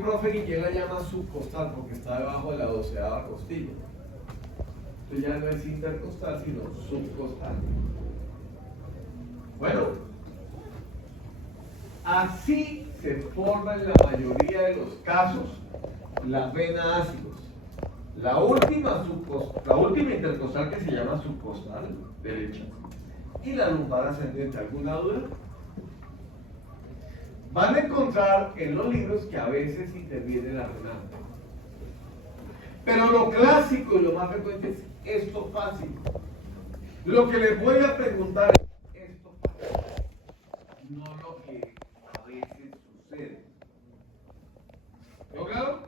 profe Guillén la llama subcostal porque está debajo de la 12ª costilla. Entonces ya no es intercostal, sino subcostal. Bueno, así se forma en la mayoría de los casos la vena ácidos. La última intercostal que se llama subcostal derecha y la lumbar ascendente. ¿Alguna duda? Van a encontrar en los libros que a veces interviene la renal. Pero lo clásico y lo más frecuente es esto fácil. Lo que les voy a preguntar es esto fácil, no lo que a veces sucede. ¿Yo claro?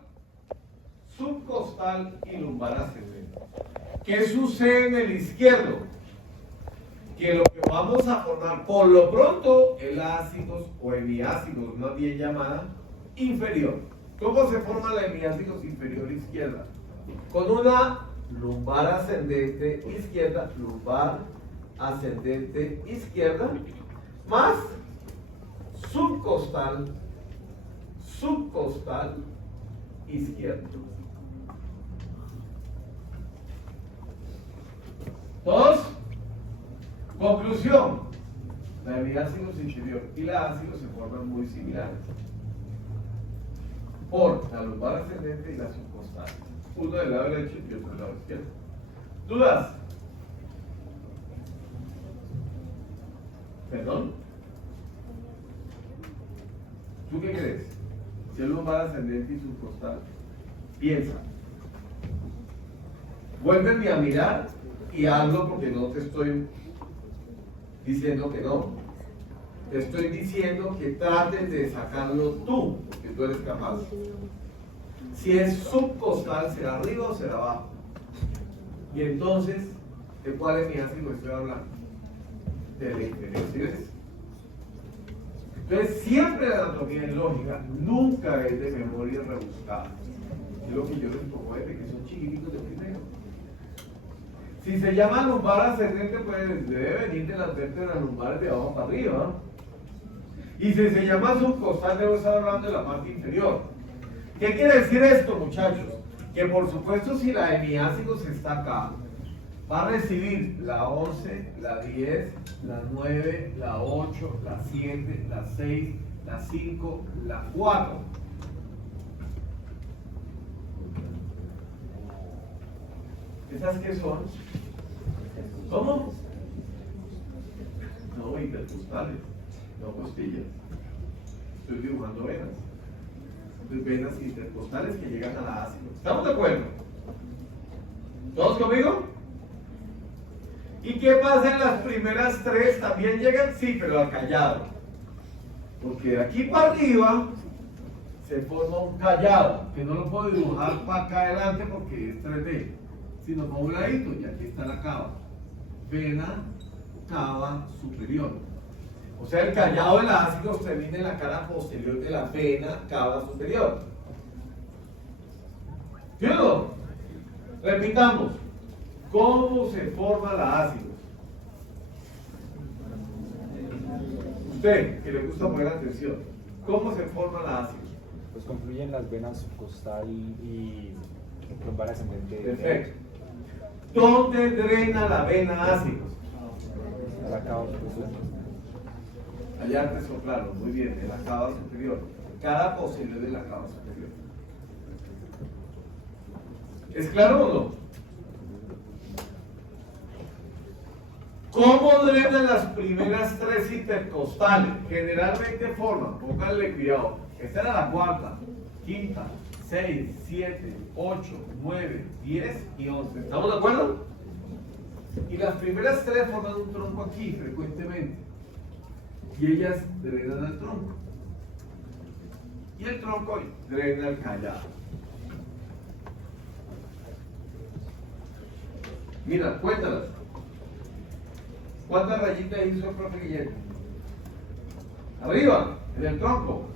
Subcostal y lumbar ascendente. ¿Qué sucede en el izquierdo? Que lo que vamos a formar por lo pronto el ácidos o hemiácidos, más bien llamada inferior. ¿Cómo se forma la hemiácidos inferior izquierda? Con una lumbar ascendente izquierda, lumbar ascendente izquierda, más subcostal izquierdo. ¿Todos? Conclusión, la hemiácidos inferior y la ácido se forman muy similares por la lumbar ascendente y la subcostal, uno del lado derecho y otro del lado izquierdo. ¿Dudas? ¿Perdón? ¿Tú qué crees? Si es lumbar ascendente y subcostal, piensa. Vuélveme a mirar y hazlo porque no te estoy diciendo que no. Te estoy diciendo que trates de sacarlo tú, porque tú eres capaz. Si es subcostal, ¿será arriba o será abajo? Y entonces, ¿de cuál hemiácido estoy hablando? De la inferior, ¿sí ves? Entonces, siempre la anatomía es lógica, nunca es de memoria rebuscada. Es lo que yo les propongo desde que son chiquititos de primero. Si se llama lumbar ascendente, pues debe venir de las vértebras lumbares de abajo para arriba. Y si se llama subcostal, debo estar hablando de la parte inferior. ¿Qué quiere decir esto, muchachos? Que por supuesto, si la hemiácidos está acá, va a recibir la 11, la 10, la 9, la 8, la 7, la 6, la 5, la 4. ¿Esas qué son? ¿Cómo? No, intercostales, no costillas. Estoy dibujando venas. Entonces, venas intercostales que llegan a la ácido. ¿Estamos de acuerdo? ¿Todos conmigo? ¿Y qué pasa en las primeras tres? ¿También llegan? Sí, pero al callado. Porque de aquí para arriba se forma un callado, que no lo puedo dibujar para acá adelante porque es 3D, sino con un ladito, y aquí está la cava. Vena cava superior. O sea, el callado del ácido termina en la cara posterior de la vena cava superior. ¿Sí o no? Repitamos. ¿Cómo se forma la ácido? Usted, que le gusta poner atención. ¿Cómo se forma la ácido? Pues confluyen las venas subcostal y lumbar ascendente. Perfecto. ¿Dónde drena la vena ácido? La cava superior. Allá te soplaron, muy bien, en la cava superior. Cara posterior de la cava superior. ¿Es claro o no? ¿Cómo drenan las primeras tres intercostales? Generalmente forman, pónganle cuidado, esta era la cuarta, quinta, 6, 7, 8, 9, 10 y 11. ¿Estamos de acuerdo? Y las primeras tres forman un tronco aquí frecuentemente. Y ellas drenan al tronco. Y el tronco drena al callado. Mira, cuéntalas. ¿Cuántas rayitas hizo el profe Guillermo? Arriba, en el tronco.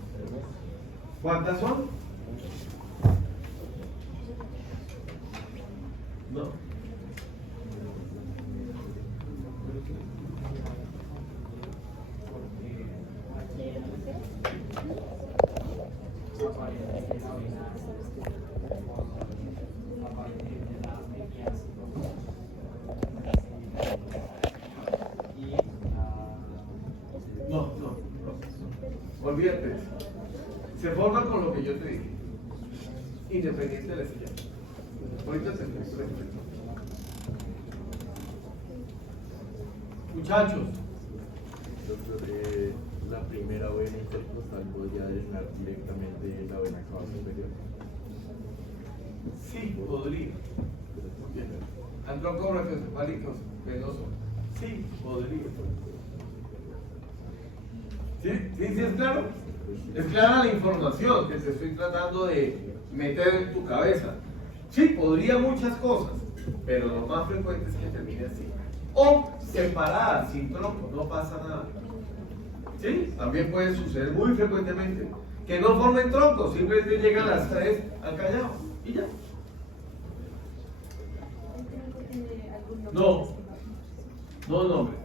¿Cuántas son? No. No. Olvídate. Se forman con lo que yo te dije. Independiente de la silla. Ahorita te explico. Muchachos. Doctor, la primera vena intercostal podría drenar directamente la vena cava superior. Sí, podría. Al tronco brachiocefálico venoso. Sí, podría. ¿Sí es claro? Es clara la información que te estoy tratando de meter en tu cabeza. Sí, podría muchas cosas, pero lo más frecuente es que termine así. O separada, sin tronco, no pasa nada. ¿Sí? También puede suceder muy frecuentemente. Que no formen troncos, simplemente llegan las tres al callado y ya. No nombre.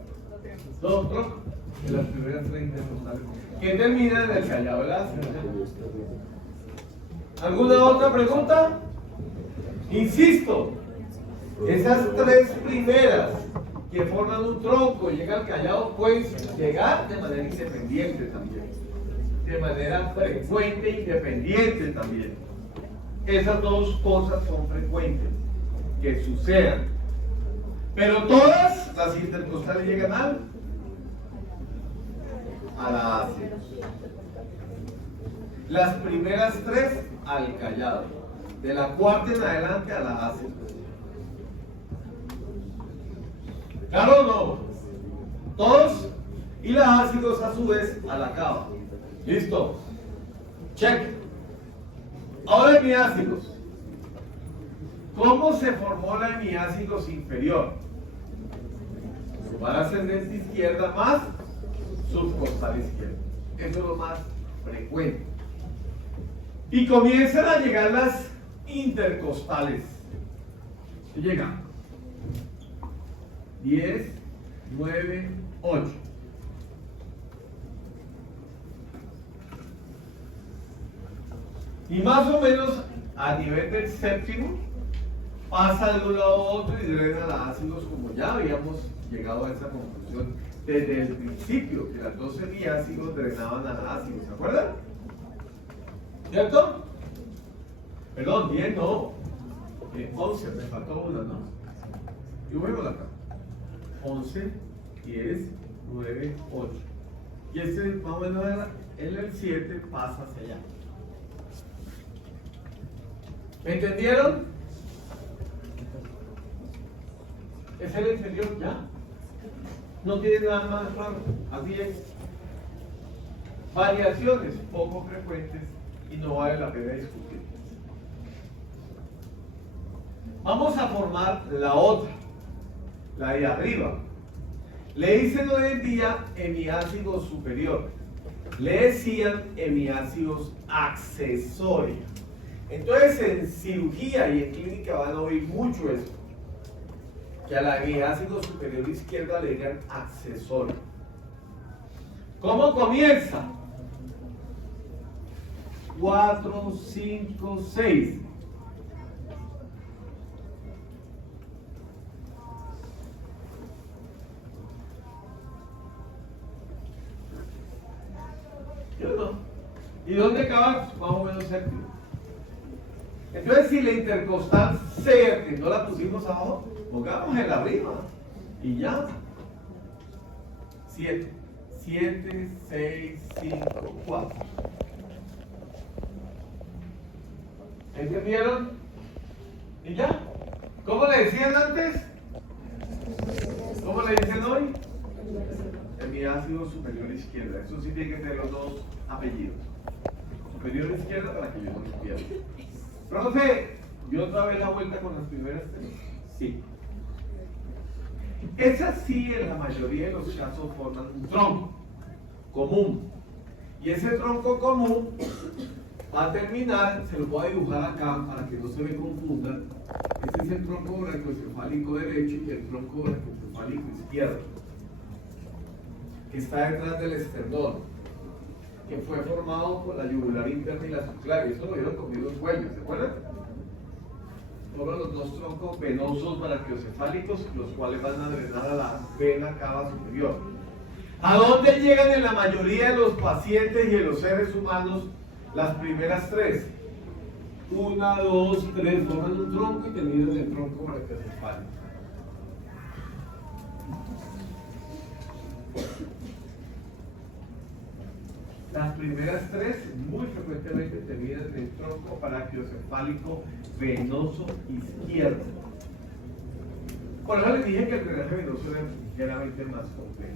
No, tronco. En las primeras 30 totales. Que termina en el callado del ácido. ¿Alguna otra pregunta? Insisto, esas tres primeras que forman un tronco y llegan al callado pueden llegar de manera independiente también. De manera frecuente e independiente también. Esas dos cosas son frecuentes que sucedan. Pero todas las intercostales llegan a la ácido. Las primeras tres al callado. De la cuarta en adelante a la ácido. ¿Claro o no? Todos. Y las ácidos a su vez a la cava. ¿Listo? Check. Ahora hemiácidos. ¿Cómo se formó la hemiácidos inferior? Subcostal ascendente izquierda más subcostal izquierda. Eso es lo más frecuente. Y comienzan a llegar las intercostales. ¿Qué llegan? 10, 9, 8. Y más o menos a nivel del séptimo pasa de un lado a otro y drena a ácidos, como ya habíamos llegado a esa conclusión desde el principio, que las 12 hemiácidos drenaban a ácidos, ¿se acuerdan? ¿Cierto? Perdón, 10 no. 11, me faltó una, ¿no? Y vuelvo acá. 11, 10, 9, 8. Y este más o menos el 7 pasa hacia allá. ¿Me entendieron? Es el inferior ya. No tiene nada más raro. Así es. Variaciones poco frecuentes y no vale la pena discutir. Vamos a formar la otra, la de arriba. Le dicen hoy en día hemiácido superior. Le decían hemiácidos accesorios. Entonces en cirugía y en clínica van a oír mucho eso. Que a la hemiácido superior izquierda le digan accesorio. ¿Cómo comienza? 4, 5, 6. ¿Y dónde acaba? Más o menos séptimo. Entonces, si la intercostal C, que no la pusimos abajo, pongámosla arriba y ya. 7, 6, 5, 4. ¿Entendieron? ¿Y ya? ¿Cómo le decían antes? ¿Cómo le dicen hoy? Hemiácido superior izquierda. Eso sí tiene que tener los dos apellidos. Superior izquierda para que yo no lo pierda. Profe, ¿dio otra vez la vuelta con las primeras tres? Sí. Esas sí, en la mayoría de los casos, forman un tronco común. Y ese tronco común va a terminar, se lo voy a dibujar acá para que no se me confundan. Este es el tronco brachiocefálico derecho y el tronco brachiocefálico izquierdo, que está detrás del esternón. que fue formado por la yugular interna y la subclavia. Eso lo vieron conmigo en sueños, ¿se acuerdan? Fueron los dos troncos venosos brachiocefálicos, los cuales van a drenar a la vena cava superior. ¿A dónde llegan en la mayoría de los pacientes y de los seres humanos las primeras tres? 1, 2, 3, forman un tronco y terminan el tronco brachiocefálico. Las primeras tres muy frecuentemente terminan en el tronco brachiocefálico venoso izquierdo. Por eso les dije que el drenaje venoso era ligeramente más complejo.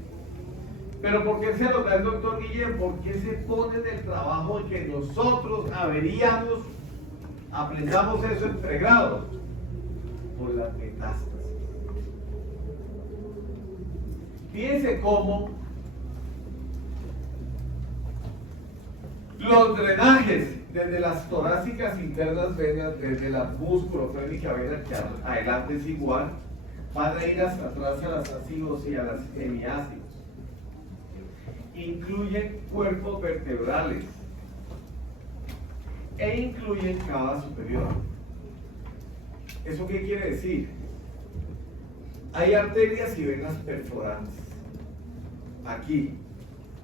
Pero ¿por qué se anota el doctor Guillén? ¿Por qué se pone en el trabajo en que nosotros averíamos, aprendamos eso en pregrado? Por las metástasis. Fíjense cómo los drenajes desde las torácicas internas venas, desde la musculofrénica vena, que adelante es igual, van a ir hasta atrás a las ácidos y a las hemiácidos. Incluyen cuerpos vertebrales e incluyen cava superior. ¿Eso qué quiere decir? Hay arterias y venas perforantes. Aquí,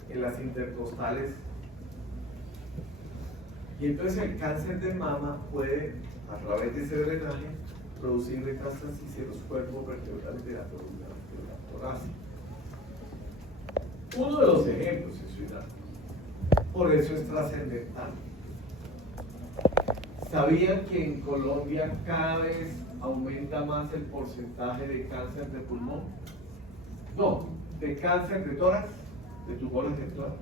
en las intercostales. Y entonces el cáncer de mama puede, a través de ese drenaje, producir metástasis en los cuerpos vertebrales de la columna torácica. Uno de los ejemplos es Surinam. Por eso es trascendental. ¿Sabían que en Colombia cada vez aumenta más el porcentaje de cáncer de pulmón? No, de cáncer de tórax, de tumores de tórax.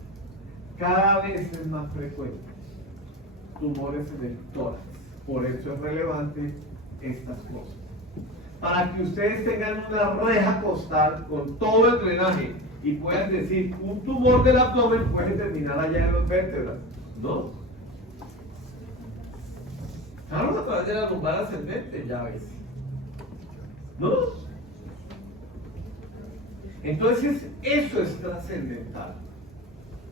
Cada vez es más frecuente tumores en el tórax. Por eso es relevante estas cosas. Para que ustedes tengan una reja costal con todo el drenaje y puedan decir, un tumor del abdomen puede terminar allá en los vértebras. No. Estamos a través de la lumbar ascendente, ya ves. ¿No? Entonces, eso es trascendental.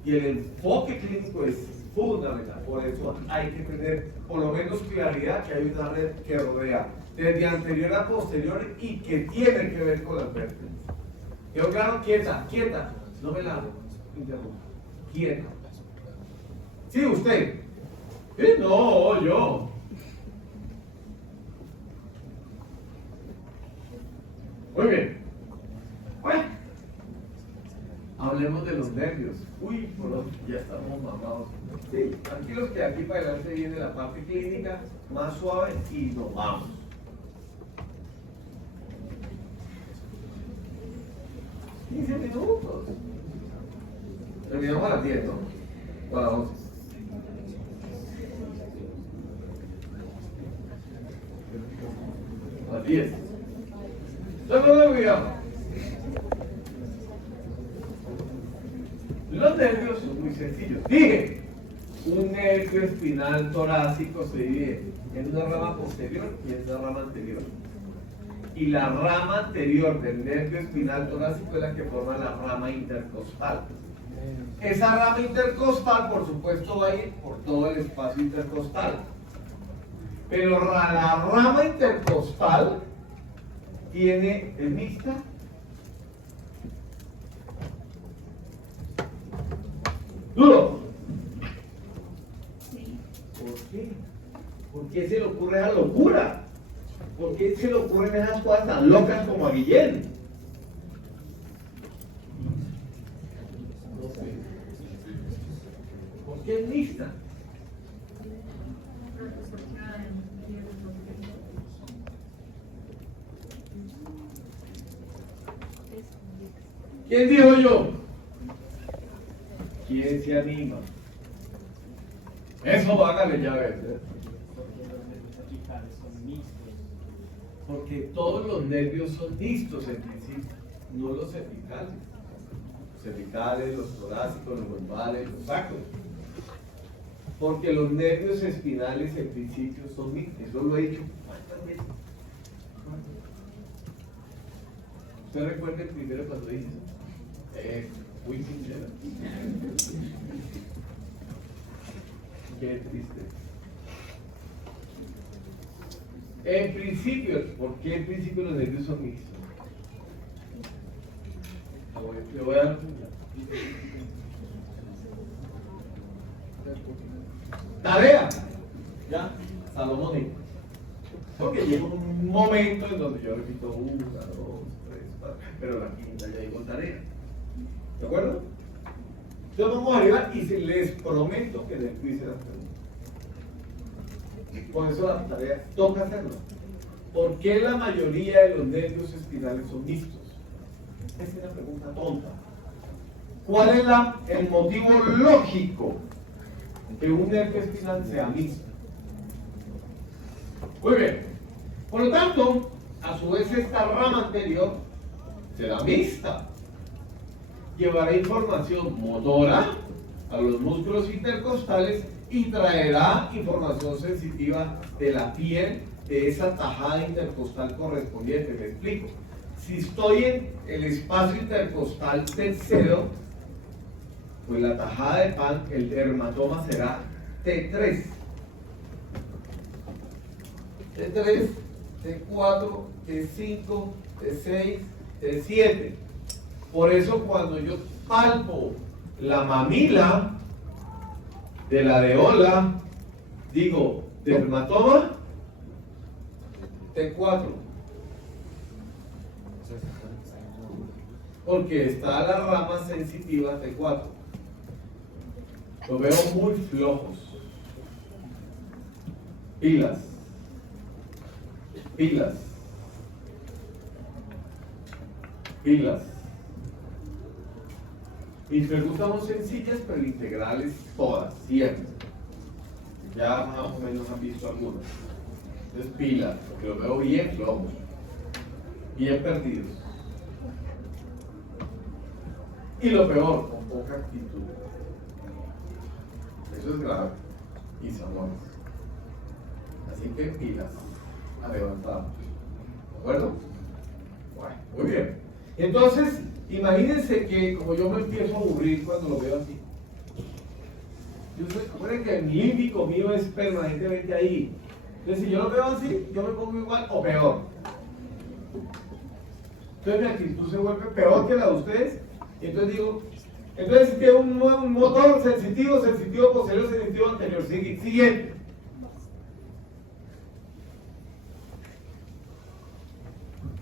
Y el enfoque clínico es fundamental. Por eso hay que tener por lo menos claridad que hay una red que rodea desde anterior a posterior y que tiene que ver con las vértebras. Yo claro, quieta, quieta. No me la interrumpa. Quieta. Sí, usted. Sí, no, yo. Muy bien. Bueno, hablemos de los nervios. Uy, ya estamos mamados. Sí, tranquilos que aquí para adelante viene la parte clínica más suave y nos vamos. $15 minutos. Terminamos a las 10, ¿no? O a las 11. A las 10. No lo olvidamos. Los nervios son muy sencillos. Dije, un nervio espinal torácico se divide en una rama posterior y en una rama anterior. Y la rama anterior del nervio espinal torácico es la que forma la rama intercostal. Esa rama intercostal, por supuesto, va a ir por todo el espacio intercostal. Pero la rama intercostal es mixta. ¡Duro! Sí. ¿Por qué? ¿Por qué se le ocurre esa locura? ¿Por qué se le ocurren esas cosas tan locas como a Guillén? No sé. ¿Por qué es mixta? ¿Quién dijo yo? ¿Quién se anima? Eso hágale ya ver. Porque todos los nervios son mixtos en principio, no los cervicales. Los cervicales, los torácicos, los lumbales, los sacros. Porque los nervios espinales en principio son mixtos. Eso lo he dicho cuántas veces. ¿Usted recuerda el primero cuando dice eso? Muy sincero. Qué triste. En principio, ¿por qué en principio los nervios son mixtos? Le voy a dar tarea. Ya, salomónico. Porque llega un momento en donde yo repito 1, 2, 3, 4, pero la quinta ya digo tarea. ¿De acuerdo? Entonces vamos arriba y les prometo que en el quiz se las preguntas. Por eso la tarea toca hacerlo. ¿Por qué la mayoría de los nervios espinales son mixtos? Esa es una pregunta tonta. ¿Cuál es el motivo lógico que un nervio espinal sea mixto? Muy bien. Por lo tanto, a su vez esta rama anterior será mixta. Llevará información motora a los músculos intercostales y traerá información sensitiva de la piel de esa tajada intercostal correspondiente. Me explico. Si estoy en el espacio intercostal tercero, pues la tajada de pan, el dermatoma será T3. T3, T4, T5, T6, T7. Por eso cuando yo palpo la mamila de la areola, digo dermatoma T4. Porque está la rama sensitiva T4. Lo veo muy flojos. Pilas. Pilas. Pilas. Mis preguntas son sencillas, pero integrales todas, siempre. Ya más o menos han visto algunas. Entonces, pilas, porque lo veo bien flojos. Bien perdidos. Y lo peor, con poca actitud. Eso es grave. Y amores. Así que pilas. A levantar. ¿De acuerdo? Bueno, muy bien. Entonces, imagínense que como yo me empiezo a aburrir cuando lo veo así. Recuerden que el límbico mío es permanentemente ahí. Entonces, si yo lo veo así, yo me pongo igual o peor. Entonces, mi actitud se vuelve peor que la de ustedes. Y entonces digo, entonces si tiene un motor sensitivo, sensitivo posterior, sensitivo anterior. Siguiente.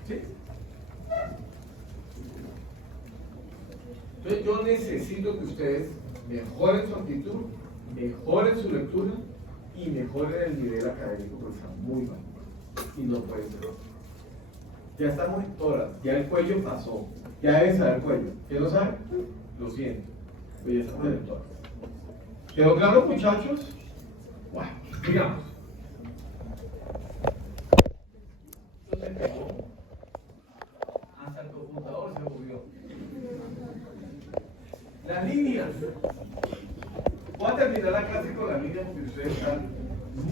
¿Sí? Entonces yo necesito que ustedes mejoren su actitud, mejoren su lectura y mejoren el nivel académico porque está muy mal. Y no puede ser. Ya estamos en horas, ya el cuello pasó, ya deben saber el cuello. ¿Quién lo sabe? Lo siento, pero ya estamos en horas. ¿Quedó claro, muchachos? Bueno, digamos. Hasta el computador se movió. Las líneas. Voy a terminar la clase con las líneas porque ustedes están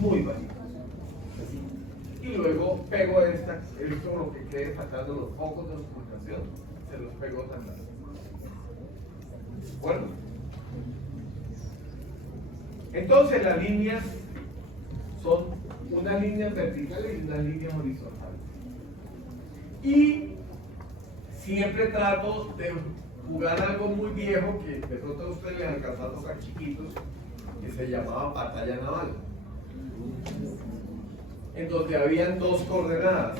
muy bajitos. Y luego pego esto lo que quede sacando los focos de auscultación, se los pego también. ¿De acuerdo? Entonces las líneas son unas líneas verticales y unas líneas horizontales. Y siempre trato de jugar algo muy viejo que de pronto a ustedes les alcanzó a tocar chiquitos, que se llamaba batalla naval, en donde habían dos coordenadas,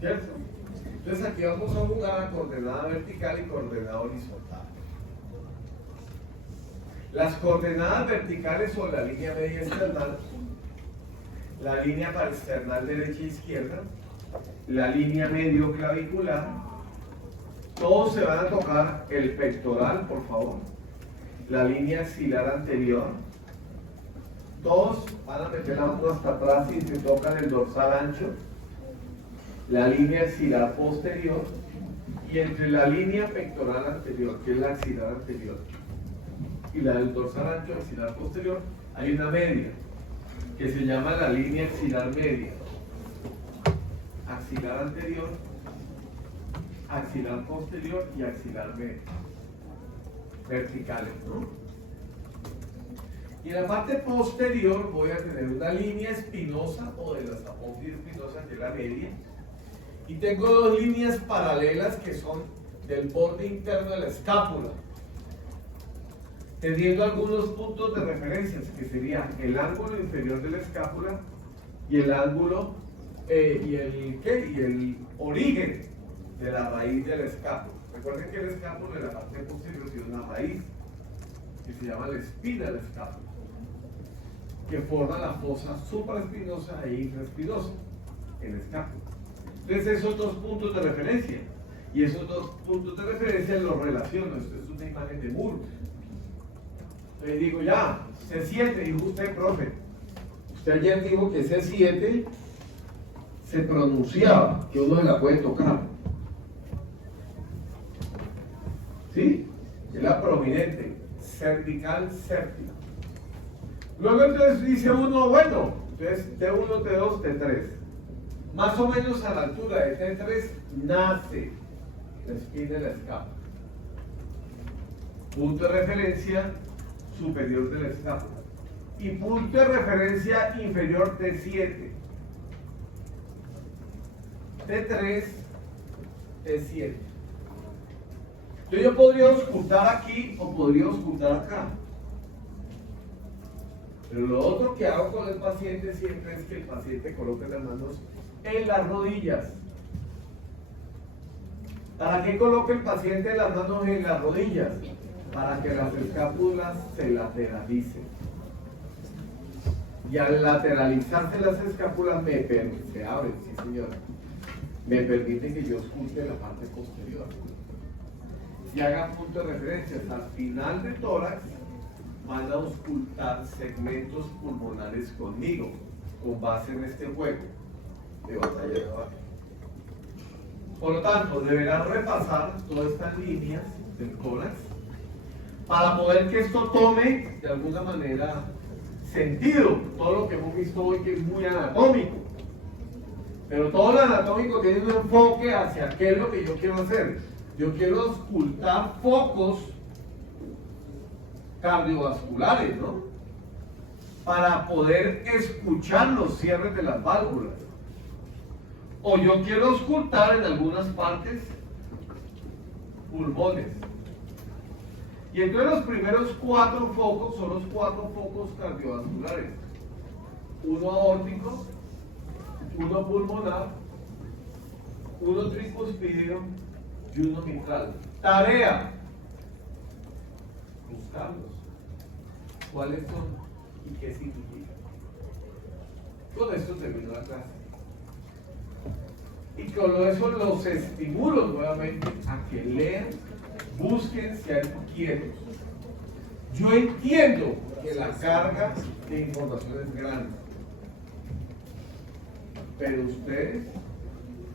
¿cierto? Entonces aquí vamos a jugar a coordenada vertical y coordenada horizontal. Las coordenadas verticales son la línea media external, la línea parasternal derecha e izquierda, la línea medio clavicular. Todos se van a tocar el pectoral, por favor, la línea axilar anterior. Todos van a meter la mano hasta atrás y se tocan el dorsal ancho, la línea axilar posterior y entre la línea pectoral anterior, que es la axilar anterior, y la del dorsal ancho axilar posterior, hay una media que se llama la línea axilar media. Axilar anterior, axilar posterior y axilar media. Verticales, ¿no? Y en la parte posterior voy a tener una línea espinosa o de las apófisis espinosas, que es la media. Y tengo dos líneas paralelas que son del borde interno de la escápula, teniendo algunos puntos de referencia, que serían el ángulo inferior de la escápula y el ángulo y el origen de la raíz de la escápula. Recuerden que la escápula en la parte posterior tiene una raíz que se llama la espina de la escápula, que forma la fosa supraespinosa e infraespinosa en la escápula. Entonces esos dos puntos de referencia, y esos dos puntos de referencia los relaciono. Esto es una imagen de Moore. Le digo, ya, C7, dijo usted, profe. Usted ayer dijo que C7 se pronunciaba, que uno se la puede tocar. ¿Sí? Es la prominente, cervical séptima. Luego entonces dice uno, bueno, entonces T1, T2, T3. Más o menos a la altura de T3 nace la espina de la escápula. Punto de referencia superior de la escápula. Y punto de referencia inferior T7. T3, T7. Entonces yo podría auscultar aquí o podría auscultar acá. Pero lo otro que hago con el paciente siempre es que el paciente coloque las manos en las rodillas. ¿Para qué coloque el paciente las manos en las rodillas? Para que las escápulas se lateralicen. Y al lateralizarse las escápulas se abren, sí señora. Me permite que yo ausculte la parte posterior. Si hagan punto de referencia al final del tórax, van a auscultar segmentos pulmonares conmigo, con base en este juego de batalla de abajo. Por lo tanto, deberán repasar todas estas líneas del tórax para poder que esto tome de alguna manera sentido. Todo lo que hemos visto hoy que es muy anatómico, pero todo lo anatómico tiene un enfoque hacia qué es lo que yo quiero hacer. Yo quiero auscultar focos cardiovasculares, ¿no? Para poder escuchar los cierres de las válvulas. O yo quiero auscultar en algunas partes pulmones. Y entonces los primeros 4 focos son los 4 focos cardiovasculares. Uno aórtico, uno pulmonar, uno tricuspideo y uno mitral. Tarea: buscarlos. ¿Cuáles son y qué significan? Con esto termino la clase. Y con eso los estimulo nuevamente a que lean, busquen, sean quietos. Yo entiendo que la carga de información es grande, pero ustedes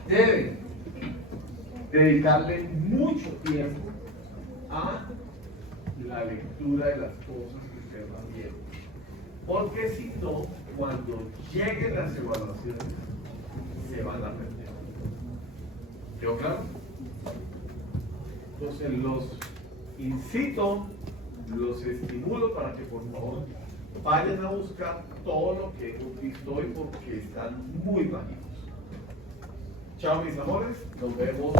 deben dedicarle mucho tiempo a la lectura de las cosas que ustedes van viendo, porque si no, cuando lleguen las evaluaciones se van a perder. ¿Quedó claro? Entonces los incito, los estimulo para que por favor vayan a buscar todo lo que hemos visto hoy porque están muy bajitos. Chao mis amores, nos vemos